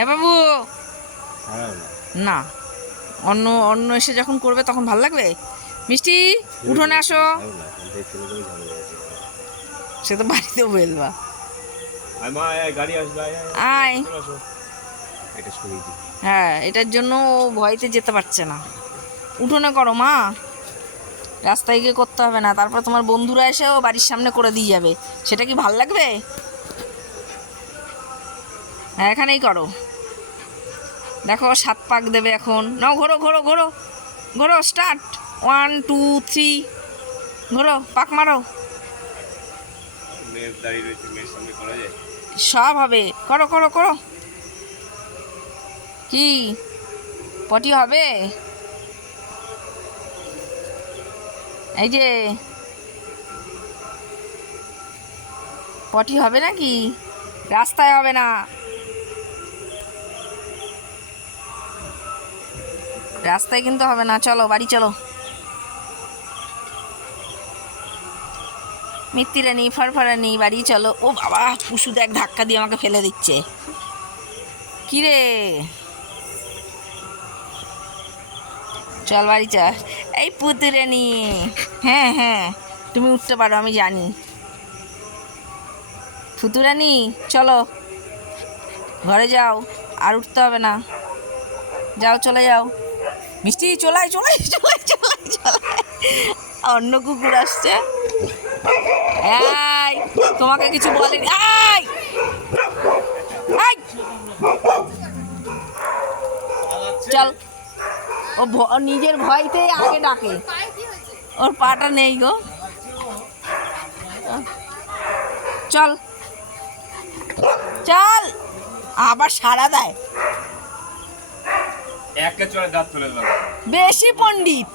এ বাবু। না। অন্য অন্য এসে যখন করবে তখন ভালো লাগবে? মিষ্টি উঠোনে আসো। সে তো বাড়িতেও বলবা আয় হ্যাঁ এটার জন্য ও ভয়তে যেতে পারছে না। উঠোনে করো মা। রাস্তায় গিয়ে করতে হবে না। তারপর তোমার বন্ধুরা এসেও বাড়ির সামনে করে দিয়ে যাবে। সেটা কি ভালো লাগবে? হ্যাঁ এখানেই করো। দেখো সাত পাক দেবে এখন। নাও ঘোরো ঘোরো ঘোরো। ঘোরো স্টার্ট ওয়ান টু থ্রি ঘোরো পাক মারো। সব হবে। করো করো করো। কি? পটি হবে? এই যে। পটি হবে নাকি? রাস্তায় হবে না। রাস্তায় কিন্তু হবে না, চলো, বাড়ি চলো। মিত্তিরা নেই বাড়ি চলো। ও বাবা, পুষু দেখ, ধাক্কা দিয়ে আমাকে ফেলে দিচ্ছে। কিরে? চল, বাড়ি চল। এই পুতুরে নিয়ে। হ্যাঁ হ্যাঁ তুমি উঠতে পারো, আমি জানি। ফুতুরানি চলো। ঘরে যাও, আর উঠতে হবে না। যাও, চলে যাও। মিষ্টি, চলাই চলাই চলাই চলাই চলাই। অন্য কুকুর আসছে। এই, তোমাকে কিছু বলেনি। এই! চল। ও নিজের ভয়তে আগে ডাকে। ওর পাটা নেই গো। চল। চল। আবার সারা দেয়। একে চলে দাঁত তুলে দিলাম। বেশি পণ্ডিত।